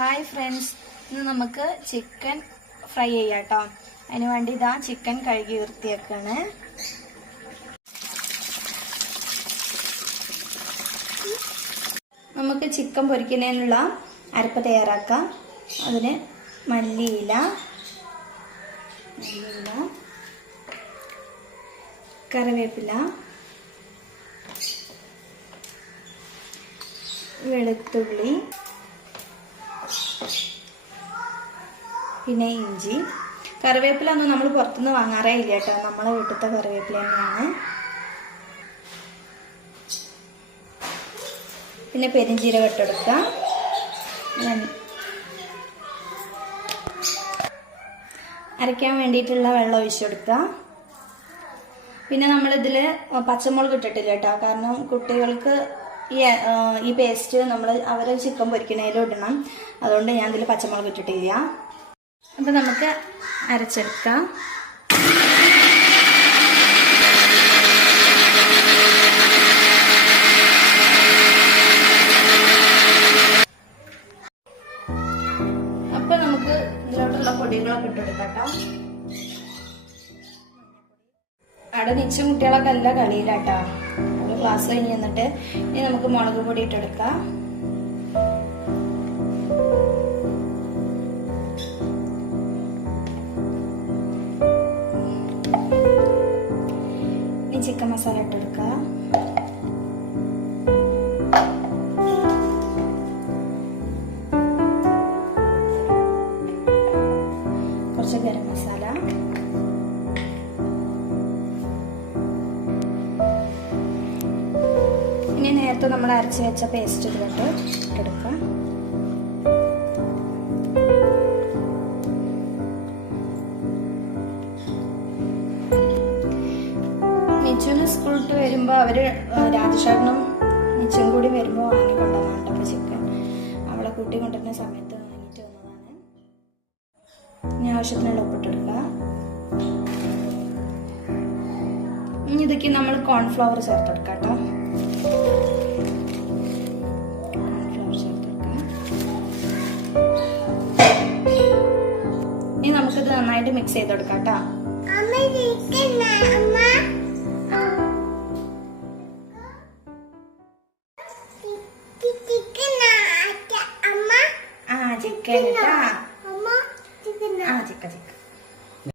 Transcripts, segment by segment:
Hi friends, ഇന്ന് നമുക്ക് chicken fry ചെയ്യാം കേട്ടോ. അതിന് വേണ്ടി ഇതാ ചിക്കൻ കഴുകി വൃത്തിയാക്കാണ്. നമുക്ക് ചിക്കൻ പൊരിക്കുന്നതിനുള്ള അരപ്പ് തയ്യാറാക്കാം. അതിന് മല്ലിയില, കറിവേപ്പില, വെളുത്തുള്ളി, പിന്നെ ഇഞ്ചി. കറിവേപ്പില ഒന്നും നമ്മൾ പുറത്തുനിന്ന് വാങ്ങാറേ ഇല്ല കേട്ടോ, നമ്മളെ വീട്ടിലത്തെ കറിവേപ്പില തന്നെയാണ്. പിന്നെ പെരിഞ്ചീരകം ഇട്ടെടുക്കാം. അരയ്ക്കാൻ വേണ്ടിയിട്ടുള്ള വെള്ളം ഒഴിച്ചു കൊടുക്കുക. പിന്നെ നമ്മളിതിൽ പച്ചമുളക് ഇട്ടിട്ടില്ല കേട്ടോ, കാരണം കുട്ടികൾക്ക് ഈ പേസ്റ്റ് അവർ ചിക്കൻ പൊരിക്കണേലും ഇടണം. അതുകൊണ്ട് ഞാൻ ഇതിൽ പച്ചമുളക് ഇട്ടിട്ടില്ല. അപ്പം നമുക്ക് അരച്ചെടുക്കാം. അപ്പം നമുക്ക് ഇതിലോട്ടുള്ള പൊടികളൊക്കെ ഇട്ടെടുക്കാം. അവിടെ നിച്ച കുട്ടികളൊക്കെ എല്ലാം കളിയിലാട്ടോ. അവിടെ ക്ലാസ് കഴിഞ്ഞ് വന്നിട്ട് ഇനി നമുക്ക് മുളക് പൊടി ഇട്ടെടുക്കാം. ഇനി ചിക്കൻ മസാല ഇട്ടെടുക്കാം. കുറച്ച് ഗരം മസാല, ഇനി നേരത്തെ നമ്മൾ അരച്ച് വെച്ച പേസ്റ്റ് ഇതിലോട്ട് ഇട്ടെടുക്കാം. നിച്ചുവിന് സ്കൂളിട്ട് വരുമ്പോൾ അവര് രാജശേഖരനും നിച്ചും കൂടി വരുമ്പോൾ വാങ്ങിക്കൊണ്ടുവന്നാണ് കേട്ടോ ചിക്കൻ. അവളെ കൂട്ടി കൊണ്ടുവരുന്ന സമയത്ത് വാങ്ങിയിട്ട് വന്നതാണ്. ഇനി ആവശ്യത്തിനുള്ള ഉപ്പിട്ടെടുക്കുക. ഇനി ഇതൊക്കെ നമ്മൾ കോൺഫ്ലവർ ചേർത്തെടുക്കാം കേട്ടോ. കോൺഫ്ലവർ ചേർത്തെടുക്കാം. ഇനി നമുക്കിത് നന്നായിട്ട് മിക്സ് ചെയ്തെടുക്കാം കേട്ടോ.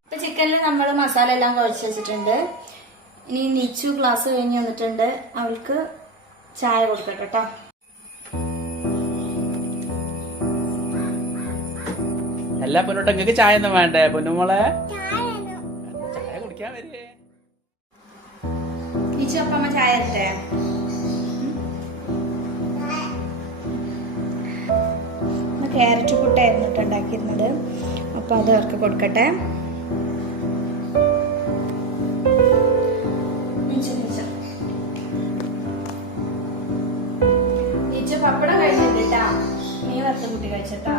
ഇപ്പൊ ചിക്കനിൽ നമ്മൾ മസാല എല്ലാം കുഴച്ച് വെച്ചിട്ടുണ്ട്. ഇനി നിച്ചു ക്ലാസ് കഴിഞ്ഞ് വന്നിട്ടുണ്ട്, അവൾക്ക് ചായ കൊടുക്കട്ടെ കേട്ടോ. അല്ല പൊന്നോട്ട്, നിങ്ങൾക്ക് ചായ ഒന്നും വേണ്ടേ പൊന്നുമോളെ? ചായ കുടിക്കാൻ വരേ നിച്ചു? അപ്പ അമ്മ ചായ തരട്ടെ? ക്യാരറ്റ് പുട്ടായിരുന്നു കേട്ടോ ഉണ്ടാക്കിയിരുന്നത്. അപ്പൊ അത് അവർക്ക് കൊടുക്കട്ടെ. നീച്ച പപ്പടം കഴിച്ചിട്ടാ, നീ വറുത്ത കുട്ടി കഴിച്ചിട്ടാ.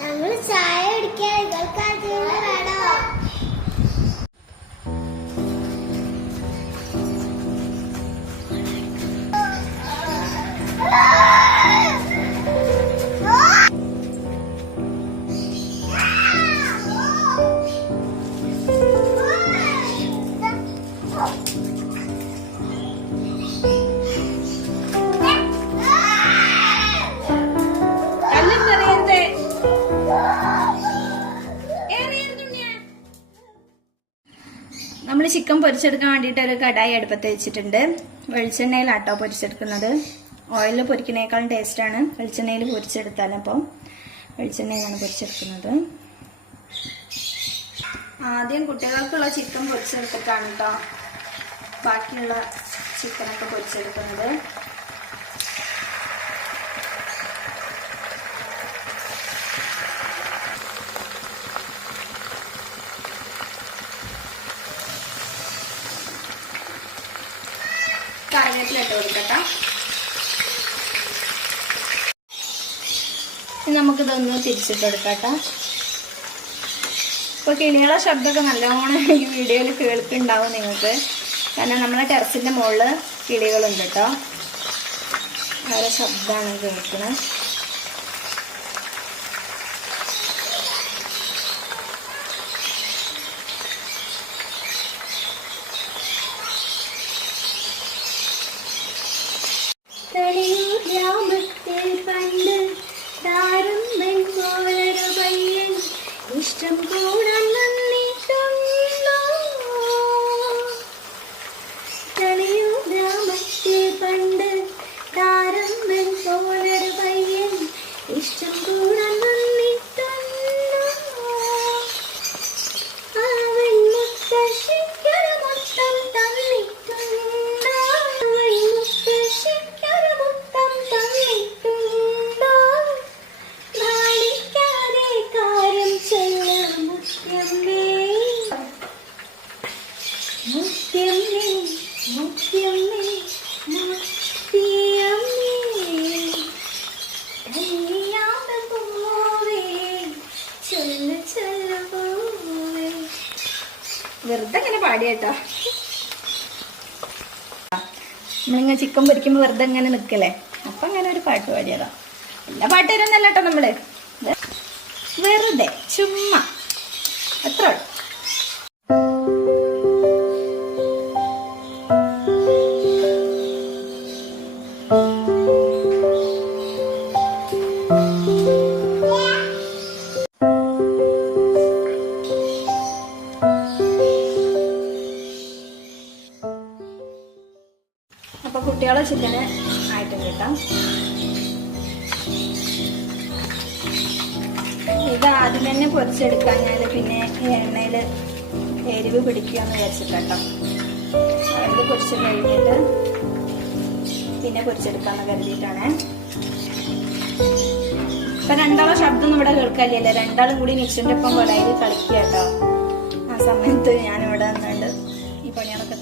ഞങ്ങള് ചായ കുടിക്കാൻ വേണോ? നമ്മൾ ചിക്കൻ പൊരിച്ചെടുക്കാൻ വേണ്ടിയിട്ട് ഒരു കടായി അടുപ്പത്ത് വെച്ചിട്ടുണ്ട്. വെളിച്ചെണ്ണയിലാട്ടോ പൊരിച്ചെടുക്കുന്നത്. ഓയിലിൽ പൊരിക്കുന്നേക്കാളും ടേസ്റ്റാണ് വെളിച്ചെണ്ണയിൽ പൊരിച്ചെടുത്താൽ. അപ്പോൾ വെളിച്ചെണ്ണയിലാണ് പൊരിച്ചെടുക്കുന്നത്. ആദ്യം കുട്ടികൾക്കുള്ള ചിക്കൻ പൊരിച്ചെടുത്തിട്ടാണ് കേട്ടോ ബാക്കിയുള്ള ചിക്കനൊക്കെ പൊരിച്ചെടുക്കുന്നത്. കറിവേപ്പില ഇട്ട് കൊടുക്കട്ടെ. നമുക്കിതൊന്ന് തിരിച്ചിട്ട് കൊടുക്കട്ടെ. ഇപ്പോൾ കിളികളെ ശബ്ദമൊക്കെ നല്ലോണം ഈ വീഡിയോയിൽ കേൾക്കുന്നുണ്ടാവും നിങ്ങൾക്ക്. കാരണം നമ്മളെ ടെറസിൻ്റെ മുകളിൽ കിളികളുണ്ട് കേട്ടോ. വളരെ ശബ്ദമാണ് കേൾക്കുന്നത്. ഗ്രാമത്തിൽ പണ്ട് താരം പോലൊരു പയ്യൻ ഇഷ്ടം കൂടാൻ വന്നിട്ടുണ്ടോ? തളിയൂർ ഗ്രാമത്തിൽ പണ്ട് താരം പോലൊരു പയ്യൻ ഇഷ്ടം കൂടാൻ വന്നിട്ടുണ്ടോ? അവൻ മുത്തശ്ശിക്കൊരു മുത്തം തന്നിട്ടുണ്ടോ? അവൻ മുത്തശ്ശിക്കൊരു മുത്തം തന്നിട്ടുണ്ടോ? കാണിക്കാതെ കാര്യം ചെയ്യാം മുത്യമ്മേ, മുത്യമ്മേ, മുത്യമ്മേ, മുത്തിയമ്മേ. കല്യാണ പോവേ, ചൊല്ലു ചൊല്ലു പോവേ. വെറുതെ ഇങ്ങനെ പാടിയേട്ടോ. നമ്മളിങ്ങനെ ചിക്കൻ പൊരിക്കുമ്പോൾ വെറുതെ ഇങ്ങനെ നിൽക്കല്ലേ, അപ്പം അങ്ങനെ ഒരു പാട്ട് പാടിയതാ. എല്ലാ പാട്ട് വരുന്നല്ല കേട്ടോ നമ്മള്, വെറുതെ ചുമ്മാ അത്ര. അപ്പൊ കുട്ടികളെ ചിക്കന് ആയിട്ടും കിട്ടാം. ഇത് ആദ്യം തന്നെ പൊരിച്ചെടുക്കാഞ്ഞാല് പിന്നെ എണ്ണയിൽ എരിവ് പിടിക്കുകയെന്ന് വിചാരിച്ചിട്ടോ. ഇത് പൊരിച്ച് കഴിഞ്ഞിട്ട് പിന്നെ പൊരിച്ചെടുക്കാന്ന് കരുതിയിട്ടാണ്. ഇപ്പൊ രണ്ടാളും ശബ്ദമൊന്നും ഇവിടെ കേൾക്കാനില്ലല്ലോ. രണ്ടാളും കൂടി മിക്സിന്റെ ഒപ്പം കൊലയിൽ കളിക്കുക കേട്ടോ. ആ സമയത്ത് ഞാനിവിടെ നിന്നുണ്ട് ഈ പണികളൊക്കെ.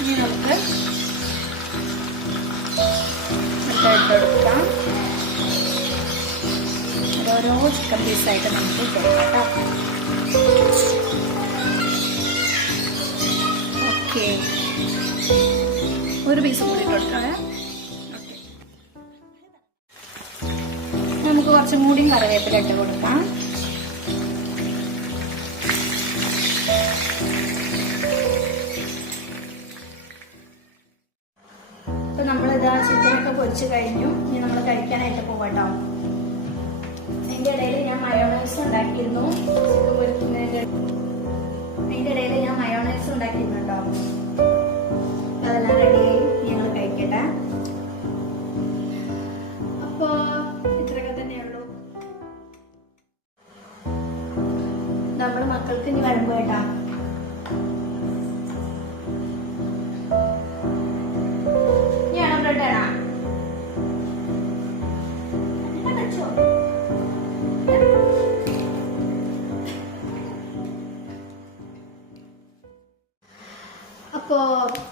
ഇനി നമുക്ക് ഇട്ടെടുക്കാം. ഓരോ ചിക്കൻ പീസായിട്ട് നമുക്ക് ഇട്ടെടുക്കാം. ഓക്കെ, ഒരു പീസ് കൂടി ഇട്ടെടുക്കാം. നമുക്ക് കുറച്ചും കൂടി കറിവേപ്പില ഇട്ട് കൊടുക്കാം. അപ്പൊ നമ്മളിതാ ചിക്കനൊക്കെ പൊരിച്ച് കഴിഞ്ഞു. ഇനി നമ്മൾ കഴിക്കാനായിട്ട് പോകട്ടോ. അതിന്റെ ഇടയിൽ ഞാൻ മയോണൈസ് ഉണ്ടാക്കിയിരുന്നു. ചിക്കൻ പൊരിക്കുന്നതിന്റെ ഇടയിൽ ഞാൻ മയോണൈസ് ഉണ്ടാക്കിയിരുന്നു കേട്ടോ. അതെല്ലാം റെഡിയായി, ഞങ്ങൾ കഴിക്കട്ടെ. അപ്പൊ ഇത്രയൊക്കെ തന്നെയുള്ളൂ. നമ്മുടെ മക്കൾക്ക് ഇനി വരുമ്പോ കേട്ടാ.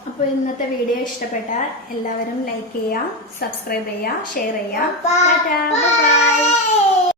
അപ്പോൾ ഇന്നത്തെ വീഡിയോ ഇഷ്ടപ്പെട്ടാൽ എല്ലാവരും ലൈക്ക് ചെയ്യുക, സബ്സ്ക്രൈബ് ചെയ്യുക, ഷെയർ ചെയ്യുക. Bye.